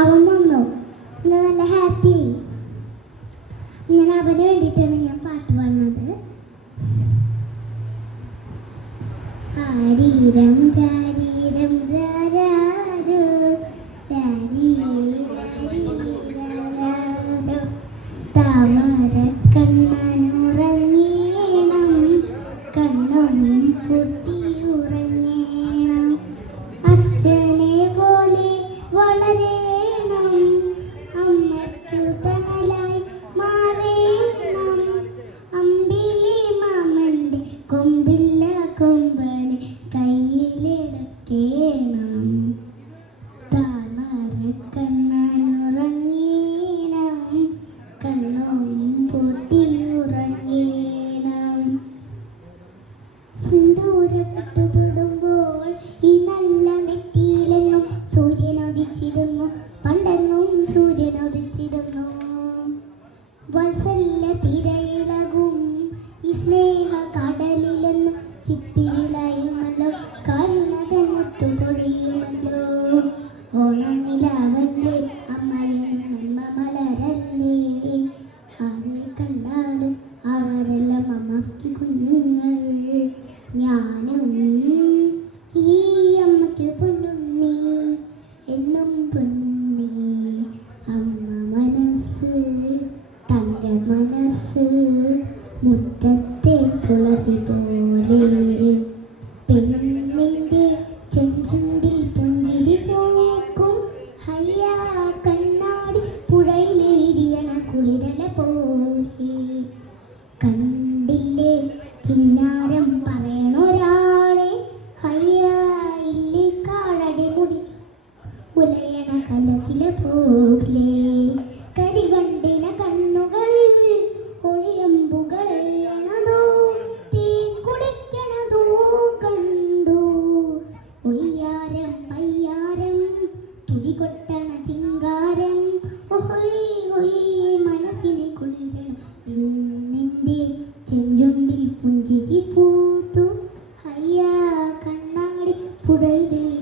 അവൻ വന്നു. ഇന്ന് നല്ല ഹാപ്പി. ഞാൻ അവന് വേണ്ടിയിട്ടാണ് ഞാൻ പാട്ട് പാടുന്നത്. ആരീരം രാരീരം രാരാരോ രാരീരാരീരാരോ താമര കണ്ണനുറങ്ങീണം കണ്ണും പൊട്ടിയുറങ്ങീണം അച്ഛനെ പോലെ വളരേണം അമ്മയ്ക്കു തണലായി മാറേണം അമ്പിളി മാമന്റെ കൊമ്പില്ല കൊമ്പനെ കയ്യിലെടുക്കേണം താമര കണ്ണനുറങ്ങീണം കണ്ണും പൊട്ടിയുറങ്ങീണം സിന്ദൂരപ്പെട്ടു തൊടുമ്പോൾ ഈ നല്ല നെറ്റിയിലെന്നും സൂര്യനൊതിച്ചിരുന്നു. പണ്ടെന്നും സൂര്യനൊതിച്ചിരുന്നു. വാത്സല്യ തിരയിളകും ഈ സ്നേഹ കടലിലെന്നും ചിപ്പിയിലയുമല്ലോ കരുണതമുത്തു പൊഴിയുമല്ലോ. ഓണനിലാവല്ലേ അമ്മയും അമ്മ മലരല്ലേ ആരെ കണ്ടാലും അവരെല്ലാം അമ്മയ്ക്ക് കുഞ്ഞുങ്ങൾ. ഞാനും ഈ അമ്മയ്ക്ക് പൊന്നുണ്ണി എന്നും പൊന്നുണ്ണി. അമ്മ മനസ്സ് തങ്ക മനസ്സ് മുറ്റത്തെ തുളസി പോലെ പെണ്ണിൻ്റെ ചെഞ്ചുണ്ടിൽ പുഞ്ചിരി പോക്കും ഹയ്യാ കണ്ണാടി പുഴയിൽ വിരിയണ കുളിരല പോലെ. കണ്ടില്ലേ കിന്നാരം പറയണൊരാളെ ഹയ്യാ ഇല്ലേ കാടടി മുടി ഉലയണ കലവില പോലെ. കരിവണ്ടിന കണ്ണുകളിൽ ഒളിയമ്പുകളേണതോ തേൻ കുടിക്കണതോ കണ്ടു. ഒയ്യാരം പയ്യാരം തുടികൊട്ടണ ചിങ്കാരം ഒഹൊയ് ഹൊയ് മനസ്സിനെ കുളിരണം. പെണ്ണിൻ്റെ ചെഞ്ചുണ്ടിൽ പുഞ്ചിരി പൂത്തു ഹയ്യാ കണ്ണാടി പുഴയിൽ